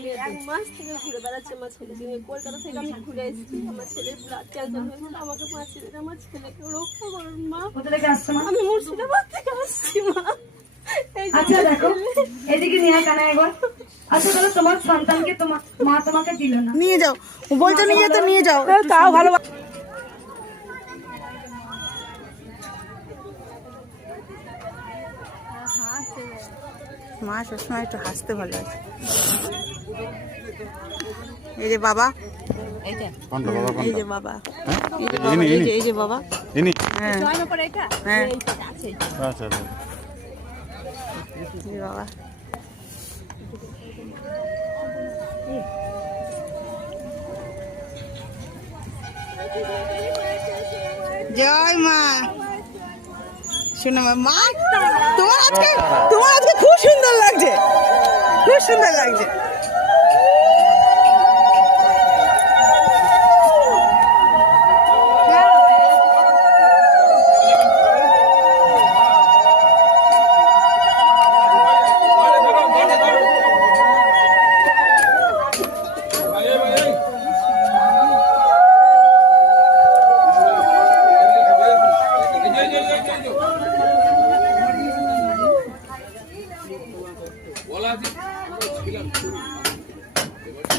মানে 1 মাস থেকে ঘুরে বেড়াচ্ছে আমার ছেলেকে নিয়ে। কলকাতা থেকে আমি ঘুরে এসেছি, আমার ছেলের ব্লাড ক্যান্সার হয়েছিল, আমাকে বাঁচিয়ে আমার ছেলেকে রক্ষা করুন মা। কোথা থেকে আসছো মা? আমি মুর্শিদাবাদ থেকে আসছি মা। আচ্ছা দেখো এদিকে নিয়ে কানা একবার। আচ্ছা তাহলে তোমার সন্তানকে তোমার মা তোমাকে দিল না, নিয়ে যাও, বলছো নিয়ে যেতে, নিয়ে যাও। তাও ভালো। মা সবসময় একটু হাসতে ভালো আছে। এই যে বাবা, এই যে বাবা, এই যে বাবা, হ্যাঁ হ্যাঁ বাবা। জয় মা। শোনো মা, তোমার আজকে খুব সুন্দর লাগছে, খুব সুন্দর লাগছে।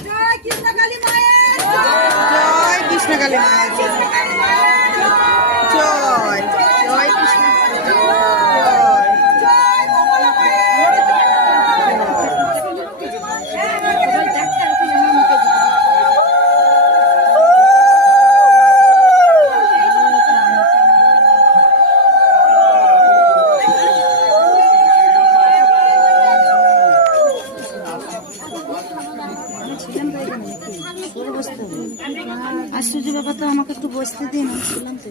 জয় কৃষ্ণ কালী মায়ের জয়, জয় কৃষ্ণ, আশ্চর্য ব্যাপার তো, আমাকে একটু বসতে দিন, আমি ছিলাম তো।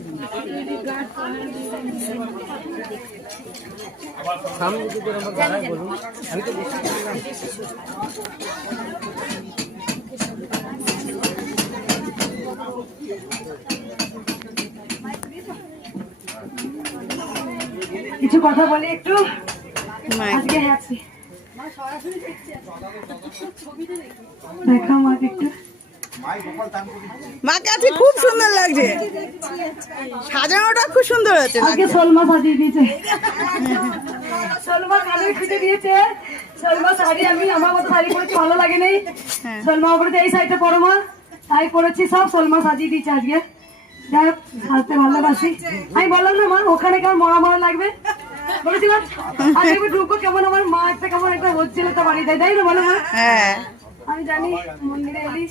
কিছু কথা বলি একটু। আজকে হ্যাপি দেখা মাকে একটু। মাকে আজকে খুব সুন্দর লাগছে, সাজানোটা খুব সুন্দর হচ্ছে। আজকে সলমা সাজিয়ে দিয়েছে, সলমা কানের খুঁজে দিয়েছে। সলমা শাড়ি, আমি আমার মতো শাড়ি পরেছি, ভালো লাগে নেই। সলমা পরেছে এই শাড়িটা পরো মা, তাই পরেছি সব। সলমা সাজিয়ে দিয়েছে আজকে। যাই হোক, সাজতে ভালোবাসি। আমি বললাম না মা ওখানে কেমন মরা মরা লাগবে, বলেছিলাম আগে আমি ঢুকবো কেমন, আমার মা একটা কেমন একটা হচ্ছিল তো বাড়ি দেয়, তাই না বলো মা? হ্যাঁ আমি জানি মন্দিরে এলি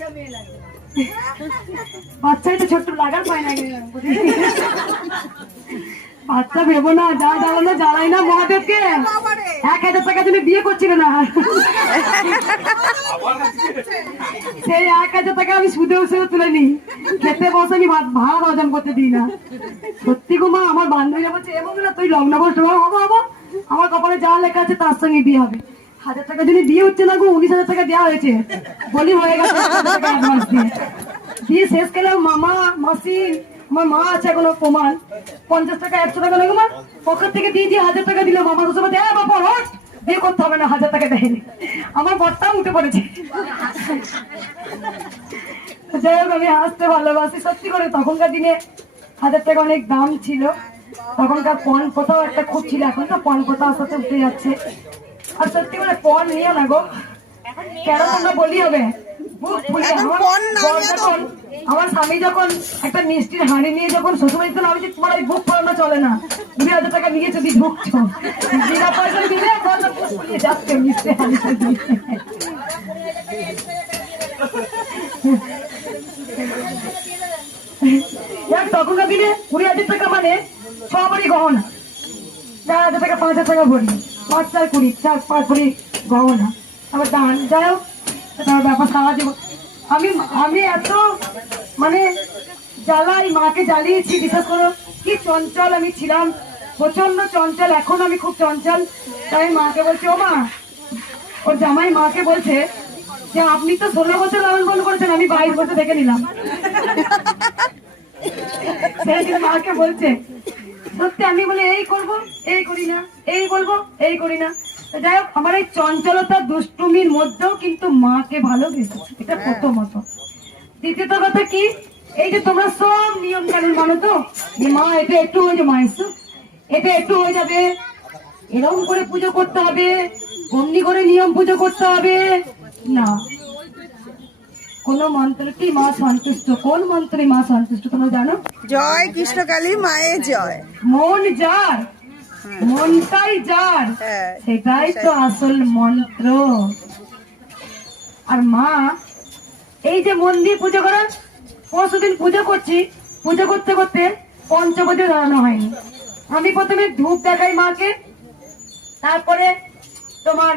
বাচ্চা একটা ছোট্ট লাগার পায় না, বাচ্চা ভেবো না, যা জ্বালানো জ্বালাই না মহাদেবকে। 1000 টাকা জন্য বিয়ে করছিল না, সেই 1000 টাকা আমি সুদে সুদে তুলে নি, খেতে বসে আমি ভাত হজম করতে দিই না। সত্যি গো মা, আমার বান্ধবীরা বলছে এমন না তুই লগ্ন বসে হবো, আমার কপালে যা লেখা আছে তার সঙ্গে বিয়ে হবে। 1000 টাকা যদি বিয়ে হচ্ছে না গো, 19,000 টাকা দেওয়া হয়েছে, বলি হয়ে গেছে দিয়ে শেষ গেলে মামা মাসি, আমার মা আছে এখনো প্রমাণ, 50 টাকা 100 টাকা লাগে মা পকেট থেকে দিয়ে 1000 টাকা দিল। মামা শ্বশুর দেয় বাবা হট বিয়ে করতে হবে না, 1000 টাকা দেয়নি। আমার বরটাও উঠে পড়েছে। যাই হোক, আমি হাসতে ভালোবাসি সত্যি করে। তখনকার দিনে 1000 টাকা অনেক দাম ছিল, তখনকার পণ কোথাও একটা খুব ছিল, এখন তো পণ কোথাও সাথে উঠে যাচ্ছে। আর সত্যি করে পণ নিও না গো, কেন তোমরা বলি হবে। আমার স্বামী যখন একটা মিষ্টির হাঁড়ি নিয়ে যখন শ্বশুরবাড়ি দিল, আমি যে তোমার ওই বুক পড়ানো চলে না, 2000 টাকা নিয়ে যদি ঢুকছো বিনা পয়সা দিলে যাচ্ছে মিষ্টি হাঁড়ি। তখনকার দিনে 20,000 টাকা মানে 6 ভরি গহনা, 4,000 টাকা 5,000 টাকা ভরি, 5 4 20, 4 5 ভরি গহনা, আবার দান। যাই হোক, তার ব্যাপার সারা জীবন আমি এত মানে জ্বালাই, মাকে জ্বালিয়েছি। বিশেষ করে কি চঞ্চল আমি ছিলাম, প্রচন্ড চঞ্চল, এখন আমি খুব চঞ্চল। তাই মাকে বলছি, ও মা, ওর জামাই মাকে বলছে যে আপনি তো 16 বছর লালন পালন করেছেন, আমি 22 বছর দেখে নিলাম। মাকে বলছে সত্যি, আমি বলে এই করবো এই করি না, এই বলবো এই করি না। তো যাই হোক, আমার এই চঞ্চলতা দুষ্টুমির মধ্যেও কিন্তু মাকে ভালোবেসেছি, এটা প্রথমত। দ্বিতীয়ত কথা কি, এই যে তোমরা সব নিয়ম কানুন মানো তো, যে মা এটা একটু হয়ে যাবে, মা এসো এটা একটু হয়ে যাবে, এরকম করে পুজো করতে হবে, অমনি করে নিয়ম পুজো করতে হবে না। কোন মন্ত্রে কি মা সন্তুষ্ট? কোন মন্ত্রে মা সন্তুষ্ট তোমরা জানো? জয় কৃষ্ণকালী মায়ের জয়। মন যার, মনটাই যার, হ্যাঁ, সেটাই তো আসল মন্ত্র। আর মা এই যে মন দিয়ে পুজো করার, পরশুদিন পুজো করছি, পুজো করতে করতে পঞ্চবদী ধরানো হয়নি। আমি প্রথমে ধূপ দেখাই মাকে, তারপরে তোমার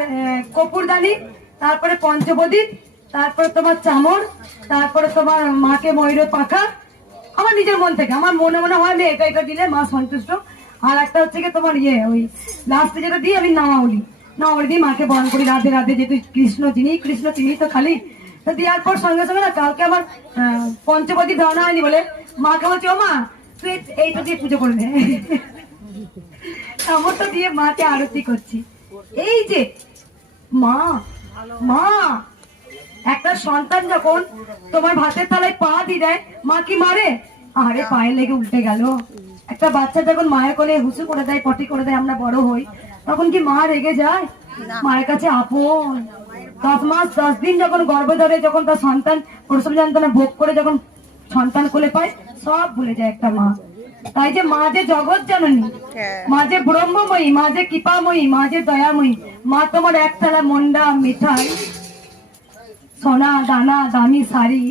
কপুরদানি, তারপরে পঞ্চবদী, তারপরে তোমার চামর, তারপরে তোমার মাকে ময়ূরের পাখা। আমার নিজের মন থেকে আমার মনে মনে হয় আমি এটা এটা দিলে মা সন্তুষ্ট। আর একটা হচ্ছে কি তোমার ওই লাস্টে যেটা দিই আমি নামাউলি, নামাউলি দিয়ে মাকে বরণ করি, রাধে রাধে, যেহেতু কৃষ্ণ চিনি তো খালি। তো দেওয়ার পর সঙ্গে সঙ্গে না কালকে আমার পঞ্চবদী ধরানো হয়নি বলে মাকে বলছি, ও মা তুই এইটা দিয়ে পুজো করে দে। চামরটা দিয়ে মাকে আরতি করছি। এই যে মা, মা একটা সন্তান যখন তোমার ভাতের তলায় পা দিয়ে দেয়, মা কি মারে? আরে পায়ে লেগে উল্টে গেল। একটা বাচ্চা যখন মায়ের কোলে হুসু করে দেয়, পটি করে দেয়, আমরা বড় হই, তখন কি মা রেগে যায়? মায়ের কাছে আপন। 10 মাস 10 দিন যখন গর্ভ ধরে, যখন তার সন্তান প্রসব যন্ত্রণা ভোগ করে যখন সন্তান কোলে পায়, সব ভুলে যায় একটা মা। তাই যে মা যে জগৎ জননী, মা যে ব্রহ্মময়ী, মা যে কৃপাময়ী, মা যে দয়াময়ী, মা তোমার এক থালা মন্ডা মিঠাই, সোনা দানা দামি শাড়ি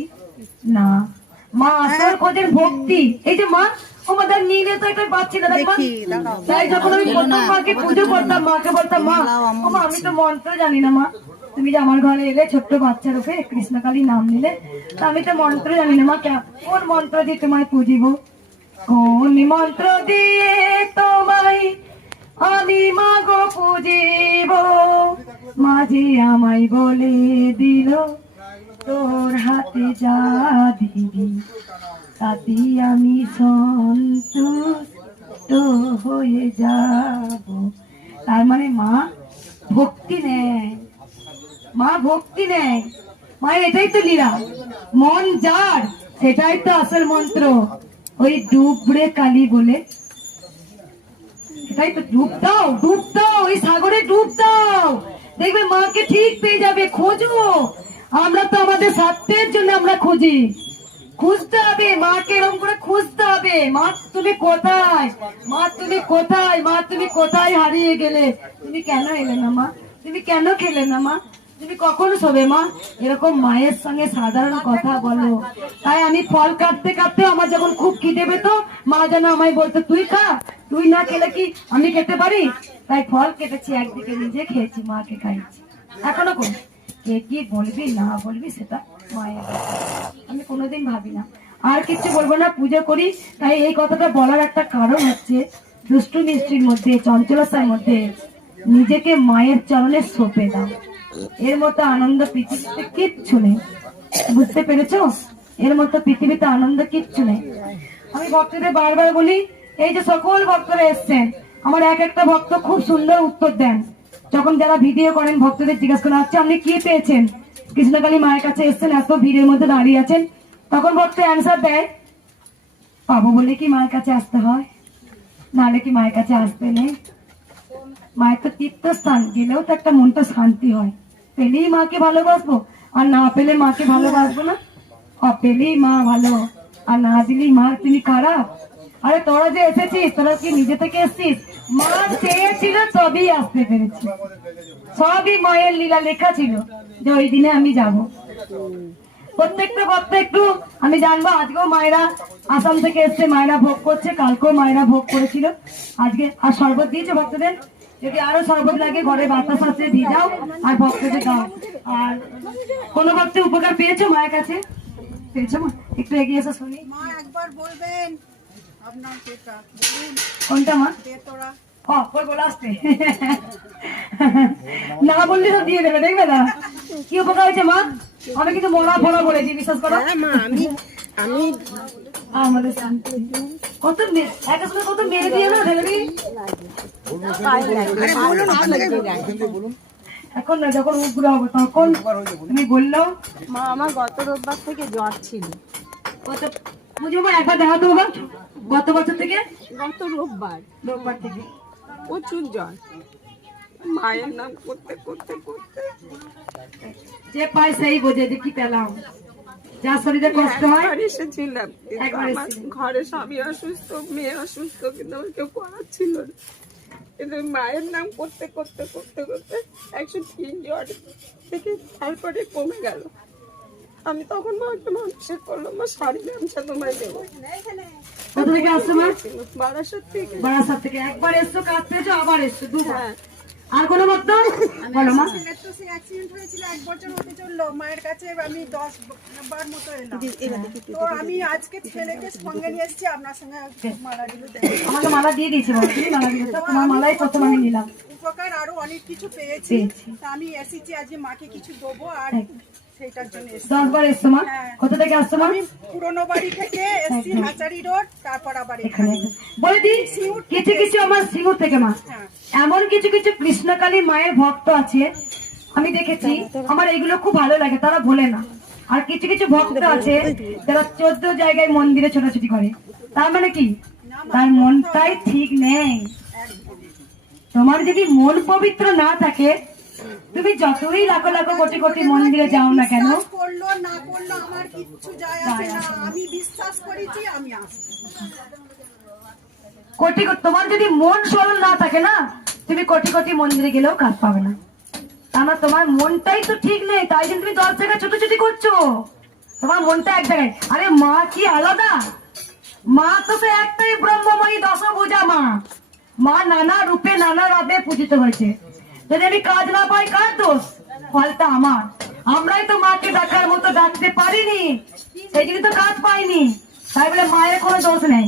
না, মা আসল খোঁজের ভক্তি। এই যে মা আমাদের নিলে তো একটা পাচ্ছি না, তাই যখন আমি প্রথম মাকে পুজো করতাম, মাকে বলতাম, মা আমি তো মন্ত্র জানি না, মা তুমি যে আমার ঘরে এলে ছোট্ট বাচ্চা রূপে কৃষ্ণকালী নাম নিলে, তা আমি তো মন্ত্র জানি না, মা কোন মন্ত্র দিয়ে তোমায় পুজিব? কোন মন্ত্র দিয়ে তোমায় আমি মাগো পুজিব? মাঝে আমায় বলে দিল, তোর হাতে যা দিবি তাতে আমি সন্তুষ্ট হয়ে যাব। তার মানে মা ভক্তি নেয়, মা ভক্তি নেয়। মায়ের এটাই তো লীলা, মন যার সেটাই তো আসল মন্ত্র। ওই ডুবরে কালী বলে, সেটাই তো, ডুব দাও, ডুব দাও, ওই সাগরে ডুব দাও, দেখবে মাকে ঠিক পেয়ে যাবে। খোঁজো, আমরা তো আমাদের স্বার্থের জন্য আমরা খুঁজি, খুঁজতে হবে মাকে, এরকম করে খুঁজতে হবে। মা তুমি কোথায়, মা তুমি কোথায়, মা তুমি কোথায় হারিয়ে গেলে? তুমি কেন এলে না মা? তুমি কেন খেলে না মা? তুমি কখন শোবে মা? এরকম মায়ের সঙ্গে সাধারণ কথা বলো। তাই আমি ফল কাটতে কাটতে আমার যখন খুব খিদে পেত, মা যেন আমায় বলতো, তুই খা, তুই না খেলে কি আমি খেতে পারি? তাই ফল কেটেছি, একদিকে নিজে খেয়েছি, মাকে খাইছি, এখনো করি। কে কি বলবি না বলবি সেটা মায়ের, আমি কোনোদিন ভাবি না। আর কিছু বলবো না, পুজো করি। তাই এই কথাটা বলার একটা কারণ হচ্ছে, দুষ্টু মিষ্টির মধ্যে, চঞ্চলতার মধ্যে নিজেকে মায়ের চরণে সঁপে দাও। এর মতো আনন্দ পৃথিবীতে কিচ্ছু নেই, বুঝতে পেরেছো? এর মতো পৃথিবীতে আনন্দ কিচ্ছু নেই। আমি ভক্তদের বারবার বলি, এই যে সকল ভক্তরা এসছেন, আমার এক একটা ভক্ত খুব সুন্দর উত্তর দেন। যখন যারা ভিডিও করেন, ভক্তদের জিজ্ঞাসা করা হচ্ছে আপনি কি পেয়েছেন, কৃষ্ণকালী মায়ের কাছে এসছেন, এত ভিড়ের মধ্যে দাঁড়িয়ে আছেন, তখন ভক্ত অ্যান্সার দেয়, পাবো বলে কি মায়ের কাছে আসতে হয়, নাহলে কি মায়ের কাছে আসতে নেই? মায়ের তো তীর্থস্থান, গেলেও তো একটা মনটা শান্তি হয়। পেলেই মাকে ভালোবাসবো, আর না পেলে মাকে ভালোবাসবো না? পেলেই মা ভালো, আর না দিলেই মা তুমি খারাপ। আরে তোরা যে এসেছিস, তোরা কি নিজে থেকে এসছিস? মা চেয়েছিল তবেই আসতে পেরেছি, সবই মায়ের লীলা লেখা ছিল যে ওই দিনে আমি যাব। প্রত্যেকটা ভক্ত একটু আমি জানবো, আজকেও মায়েরা আসাম থেকে এসছে, মায়েরা ভোগ করছে, কালকেও মায়েরা ভোগ করেছিল, আজকে আর শরবত দিয়েছে ভক্তদের। যদি আরো শরবত লাগে ঘরে বাতাস আছে দিয়ে দাও, আর ভক্তদের দাও। আর কোন ভক্ত উপকার পেয়েছো মায়ের কাছে? পেয়েছো মা? একটু এগিয়ে এসে শুনি। মা একবার বলবেন আপনার পেটা বলুন। কোনটা মা? পেতরা। বলে আসতে না বললে তো দিয়ে দেবে, দেখবে না কি উপকার হয়েছে মা? আমি কিন্তু মরা ফোনা বলেছি, বিশ্বাস করো। মা আমি আমাদের শান্তি কত একা সময় কত মেরে দিয়ে না দেখবি এখন না যখন উগ্র হবে তখন তুমি বললো মা আমার গত রোববার থেকে জ্বর ছিল। কত বুঝবো একবার দেখা তো বাবা গত বছর থেকে গত রোববার থেকে প্রচুর জ্বর, মায়ের নাম করতে করতে করতে যে পায় সেই বোঝে যে কি পেলাম, যার শরীরে কষ্ট হয়। একবার এসেছিলাম, কিন্তু একবার আমার ঘরে স্বামী অসুস্থ, মেয়ে অসুস্থ, কিন্তু আমার কেউ করার ছিল না। কিন্তু মায়ের নাম করতে করতে করতে করতে 103 জ্বর থেকে তারপরে কমে গেল। আমি তখন মাকে মানুষের করলাম, মা শাড়ি ব্যবসা তোমায় দেবো। কোথা থেকে আসছো মা? বারাসাত থেকে। বারাসাত থেকে একবার এসছো, কাজ পেয়েছো, আবার এসছো দুবার। হ্যাঁ, আর কোনো বক্তব্য বলো মা। ছেলের তো সেই অ্যাক্সিডেন্ট হয়েছিল 1 বছর হতে চললো, মায়ের কাছে আমি 10 বার মতো এলাম। তো আমি আজকে ছেলেকে সঙ্গে নিয়ে এসেছি, আপনার সঙ্গে মালাগুলো দেবো। আমাকে মালা দিয়ে দিয়েছে বাবা, তুমি মালা দিয়েছো, তোমার মালাই প্রথম আমি নিলাম। উপকার আরো অনেক কিছু পেয়েছি, তা আমি এসেছি আজকে মাকে কিছু দেবো, আর সেইটার জন্য এসেছি। 10 বার এসছো মা। কোথা থেকে আসছো মা? আমি পুরনো বাড়ি থেকে এসেছি, হাজারি রোড, তারপর আবার এখানে এখানে। বলে দিই কিছু কিছু আমার সিঙ্গুর থেকে মা, হ্যাঁ। এমন কিছু কিছু কৃষ্ণকালী মায়ের ভক্ত আছে আমি দেখেছি, আমার এইগুলো খুব ভালো লাগে, তারা ভোলে না। আর কিছু কিছু ভক্ত আছে যারা 14 জায়গায় মন্দিরে ছোটাছুটি করে, তার মানে কি তার মনটাই ঠিক নেই। তোমার যদি মন পবিত্র না থাকে, তুমি যতই লাখো লাখো কোটি কোটি মন্দিরে যাও না কেন, বিশ্বাস করলো না করলো আমার কিচ্ছু যায় আসে না, আমি বিশ্বাস করেছি, আমি আসছি। কোটি কোটি তোমার যদি মন সরল না থাকে না, তুমি কোটি কোটি মন্দিরে গেলেও কাজ পাবে না। আমার তোমার মনটাই তো ঠিক নেই, তাই জন্য তুমি 10 জায়গায় ছোটাছুটি করছো। তোমার মনটা এক জায়গায়। আরে মা কি আলাদা? মা তো একটাই ব্রহ্মময়ী দশভুজা মা। মা নানা রূপে নানা রাবে পূজিত হয়েছে। যদি আমি কাজ না পাই, কার দোষ? ফলটা আমার। আমরাই তো মাকে ডাকার মতো ডাকতে পারিনি, সেই জন্য তো কাজ পাইনি। তাই বলে মায়ের কোনো দোষ নেই।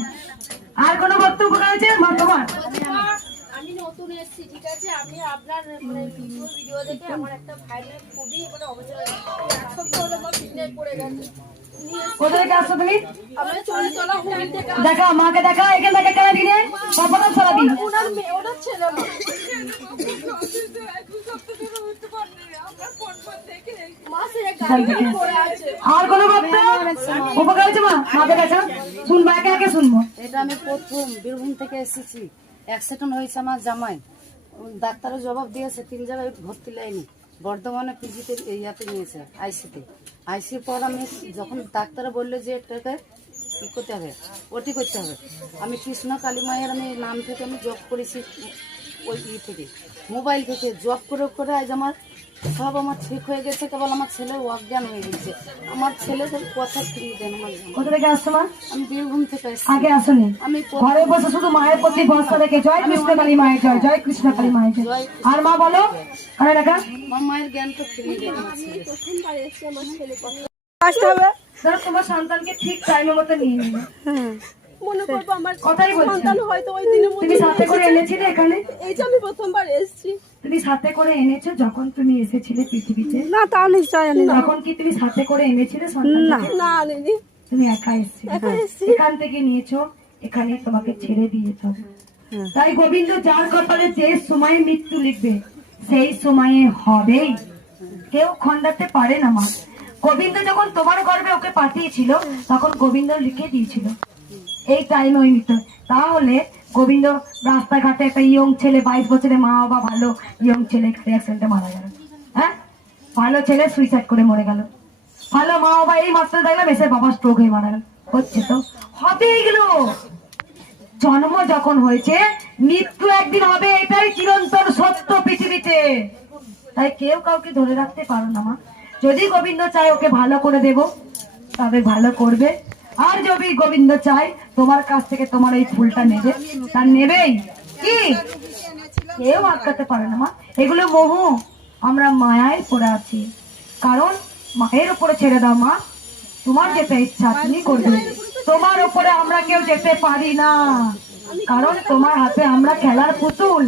আর কোনো বক্তব্য রয়েছে মা তোমার? আমি নতুন এসেছি, ঠিক আছে? আমি আপনার মানে ভিডিও দেখে আমার একটা ভাইয়ের খুবই মানে অবসর 1 সপ্তাহ হলো আমার ফিটনেস পড়ে গেছে। কোথা থেকে আসছো তুমি? আমি চলে চলা হুগলি থেকে দেখা মাকে দেখা, এখানে দেখা কেন দিনে সফল সারাদিন। ওনার মেয়ে, ওনার ছেলে না। মাসে গাড়ি পড়ে আছে। আর কোনো বক্তব্য উপকার হয়েছে মা? মাকে দেখা শুনবো, একে একে শুনবো। এটা আমি প্রথম বীরভূম থেকে এসেছি। অ্যাক্সিডেন্ট হয়েছে আমার জামাই, ডাক্তারও জবাব দিয়েছে 3 জায়গায় ভর্তি লাইনি, বর্ধমানে পিজিতে ইয়াতে নিয়েছে, আইসির পর আমি যখন ডাক্তার বললো যে এটাকে কী করতে হবে, ওটি করতে হবে, আমি কৃষ্ণ কালী মায়ের আমি নাম থেকে আমি জব করেছি, ওই থেকে মোবাইল থেকে জব করে করে আজ আমার সব আমার ঠিক হয়ে গেছে। কেবল আমার ছেলে অজ্ঞান হয়ে গেছে। আমার ছেলেদের কথা ফিরিয়ে দেন আমার জামাই। কোথা থেকে আসছো মা? আমি বীরভূম থেকে এসেছি। আগে আসুনি, আমি ঘরে বসে শুধু মায়ের প্রতি ভরসা রেখে জয় কৃষ্ণকালী মায়ের জয়, জয় কৃষ্ণকালী মায়ের জয়। আর মা বলো কানে দেখা আমার মায়ের জ্ঞানটা ফিরিয়ে দেন আমার ছেলে। প্রথমবার এসেছি, আমার ছেলে কথা আসতে হবে। ধরো তোমার সন্তানকে ঠিক টাইমের মতো নিয়ে নিলে, মনে করবো আমার কথাই বলছি। সন্তান হয়তো ওই দিনের তুমি মধ্যে সাথে করে এনেছিলে এখানে, এই যে আমি প্রথমবার এসেছি। তুমি সাথে করে এনেছো যখন তুমি এসেছিলে পৃথিবীতে, না, তা নিশ্চয় জানি না। তখন কি তুমি সাথে করে এনেছিলে সন্তানকে? না আনিনি, তুমি একা এসেছিলে, একা এসেছি। এখান থেকে নিয়েছো, এখানে তোমাকে ছেড়ে দিয়েছো। তাই গোবিন্দ যার কপালে যে সময়ে মৃত্যু লিখবে সেই সময়ে হবেই, কেউ খণ্ডাতে পারে না মা। গোবিন্দ যখন তোমার গর্ভে ওকে পাঠিয়েছিল তখন গোবিন্দ লিখে দিয়েছিল এই টাইমে ওই মৃত্যু। তাহলে গোবিন্দ রাস্তাঘাটে একটা ইয়ং ছেলে, 22 বছরের মা বাবা ভালো ইয়ং ছেলে অ্যাক্সিডেন্টে মারা গেল। হ্যাঁ, ভালো ছেলে সুইসাইড করে মরে গেল। ভালো মা বাবা এই মাত্র দেখলাম এসে বাবা স্ট্রোক হয়ে মারা গেল। হচ্ছে তো হবে এগুলো। জন্ম যখন হয়েছে মৃত্যু একদিন হবে, এটাই চিরন্তন সত্য পৃথিবীতে। তাই কেউ কাউকে ধরে রাখতে পারো না মা। যদি গোবিন্দ চায় ওকে ভালো করে দেব, তবে ভালো করবে। আর যদি গোবিন্দ চায় তোমার কাছ থেকে তোমার এই ফুলটা নেবে, তার নেবেই। কি কেউ আটকাতে পারে না মা। এগুলো মোহ, আমরা মায়ায় পড়ে আছি। কারণ মায়ের উপরে ছেড়ে দাও মা, তোমার যেতে ইচ্ছা তুমি করবে। তোমার উপরে আমরা কেউ যেতে পারি না, কারণ তোমার হাতে আমরা খেলার পুতুল।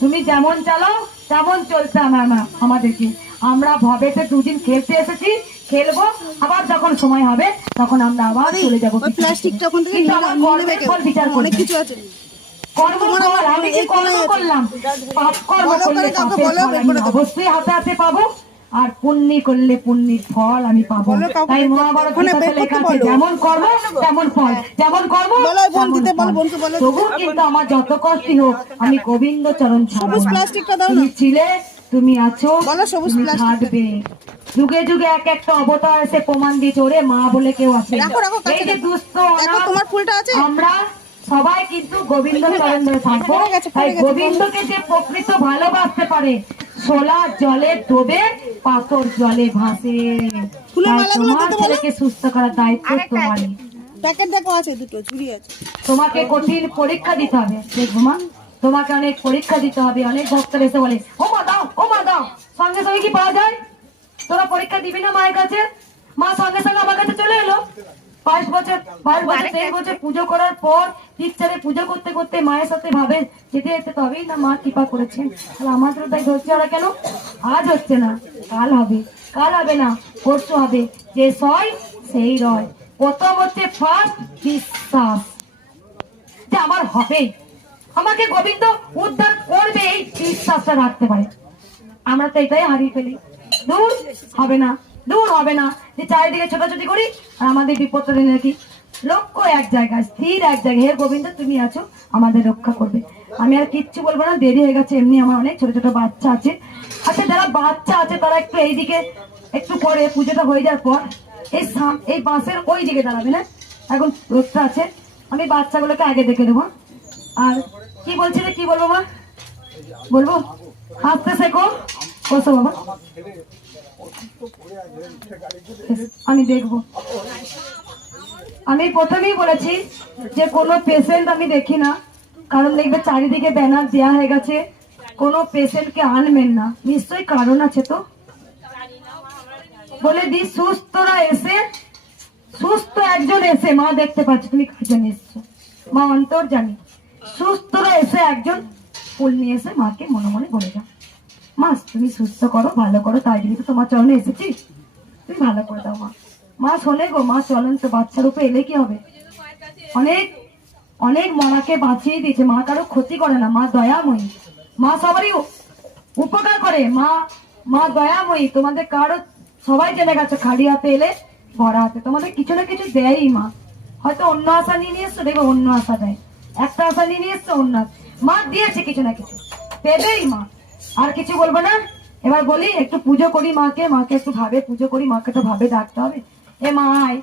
তুমি যেমন চালাও তেমন চলতে আমাদেরকে। আমরা ভবেতে 2 দিন খেলতে এসেছি, খেলবো, আবার যখন সময় হবে তখন আমরা আবার চলে যাবো ওই প্লাস্টিকটা ওখান থেকে কিন্তু নিয়ে আমার নেবে কর্মের কেউ? ফল বিচার করবে। অনেক কিছু আছে। কর্মফল, আমি কি কর্ম করলাম? পাপ কর্ম বলো করলে করে কাউকে পাপের বলো, ফল বের আমি করে দেবো। অবশ্যই হাতে হাতে পাবো, আর পুণ্যি করলে পুণ্যির ফল আমি পাবো। বলো কাউকে তাই বের করতে। মহাভারত ওখানে গীতাতে বের লেখা করতে আছে, বলো। যেমন কর্ম তেমন ফল, যেমন কর্ম বলো, ওই বোন তেমন দিতে বলো, ফল। বোনকে বলো। তবুও কিন্তু আমার যত কষ্টই হোক, আমি গোবিন্দ চরণ ছাড়বো সবুজ না। প্লাস্টিকটা দাও না। তুমি ছিলে, তুমি আছো, বলো সবুজ তুমি প্লাস্টিকটা। থাকবে। যুগে যুগে এক একটা অবতার এসে প্রমাণ দিয়েছে, ওরে মা বলে কেউ আছে। রাখো, রাখো, কাছে এই যে রাখো। দুস্থ দেখো, অনাথ, তোমার ফুলটা আছে? আমরা সবাই কিন্তু গোবিন্দ চরণ ধরে থাকবো। পড়ে গেছে, তাই পড়ে গেছে। গোবিন্দকে যে প্রকৃত ভালোবাসতে পারে, সোলা জলে ডোবে, পাথর জলে ভাসে। ফুলের তাই মালাগুলো তোমার দিতে বলো। ছেলেকে সুস্থ করার দায়িত্ব তোমারই। প্যাকেট দেখো আছে, দুটো ঝুড়ি আছে। তোমাকে কঠিন পরীক্ষা দিতে হবে, দেখবো মা, তোমাকে অনেক পরীক্ষা দিতে হবে। অনেক ভক্তরা এসে বলে, ও মা দাও, ও মা দাও, সঙ্গে সঙ্গে কি পাওয়া যায়? তোরা পরীক্ষা দিবি না মায়ের কাছে? মা সঙ্গে সঙ্গে আমার কাছে চলে এলো। 22 বছর 23 বছর পুজো করার পর ইচ্ছারে পুজো করতে করতে মায়ের সাথে ভাবে যেতে যেতে, তবেই না মা কৃপা করেছেন। তাহলে আমাদের তাই ধরছে ওরা কেন? আজ হচ্ছে না, কাল হবে, কাল হবে না, পরশু হবে। যে সয় সেই রয়। প্রথম হচ্ছে ফার্স্ট বিশ্বাস, যে আমার হবে, আমাকে গোবিন্দ উদ্ধার করবে, এই বিশ্বাসটা রাখতে পারে। আমরা তো এটাই হারিয়ে ফেলি। দূর হবে না, দূর হবে না, যে চারিদিকে ছোটাছুটি করি আর আমাদের বিপদটা নাকি লক্ষ্য এক জায়গায়, স্থির এক জায়গায়। হে গোবিন্দ তুমি আছো, আমাদের রক্ষা করবে। আমি আর কিচ্ছু বলবো না, দেরি হয়ে গেছে। এমনি আমার অনেক ছোট ছোট বাচ্চা আছে। আচ্ছা, যারা বাচ্চা আছে তারা একটু এইদিকে, একটু পরে পুজোটা হয়ে যাওয়ার পর এই বাসের ওই দিকে দাঁড়াবে না, এখন রোদটা আছে। আমি বাচ্চাগুলোকে আগে দেখে দেবো। আর কি বলছিলে, কি বলবো মা? বলবো হাসতে শেখো, বসো বাবা, আমি দেখবো। আমি প্রথমেই বলেছি যে কোনো পেশেন্ট আমি দেখি না, কারণ দেখবে চারিদিকে ব্যানার দেওয়া হয়ে গেছে, কোনো পেশেন্টকে আনবেন না। নিশ্চয়ই কারণ আছে, তো বলে দি সুস্থরা এসে, সুস্থ একজন এসে, মা দেখতে পাচ্ছি তুমি কাছে এসছো, মা অন্তর জানি, সুস্থরা এসে একজন ফুল নিয়ে এসে মাকে মনে মনে বলে যাও, মা তুমি সুস্থ করো, ভালো করো, তাই জন্য তো তোমার চরণে এসেছি, তুমি ভালো করে দাও মা। মা শোনে গো, মা চলেন তো, বাচ্চার উপরে এলে কি হবে? অনেক অনেক মাকে বাঁচিয়ে দিয়েছে। মা কারো ক্ষতি করে না, মা দয়াময়ী, মা সবারই উপকার করে। মা দয়াময়ী, তোমাদের কারো সবাই জেনে গেছে, খালি হাতে এলে ভরা হাতে, তোমাদের কিছু না কিছু দেয়ই মা। হয়তো অন্য আশা নিয়ে এসছো, দেখবে অন্য আশা দেয়, একটা আশা নিয়ে এসছো অন্য, মা দিয়েছে কিছু না কিছু, পেবেই মা। আর কিছু বলবো না, এবার বলি একটু পুজো করি মাকে, মাকে একটু ভাবে পুজো করি, মাকে তো ভাবে ডাকতে হবে। এ মাই,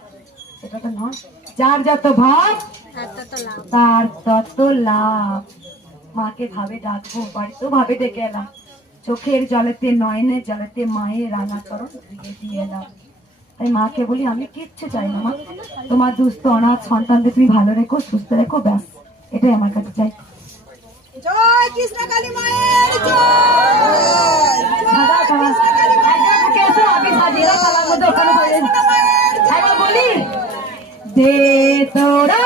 এটা তো নয়, যার যত ভাব তার তত লাভ। মাকে ভাবে ডাকবো, বাড়িতেও ভাবে ডেকে এলাম, চোখের জলেতে নয়নের জলেতে মায়ের রাঙা চরণ ধুয়ে দিয়ে এলাম। তাই মাকে বলি আমি কিচ্ছু চাই না মা, তোমার দুস্থ অনাথ সন্তানদের তুমি ভালো রেখো, সুস্থ রেখো, ব্যাস এটাই আমার কাছে চাই। জয় কৃষ্ণ কালী মায়ের বলি দে তোরা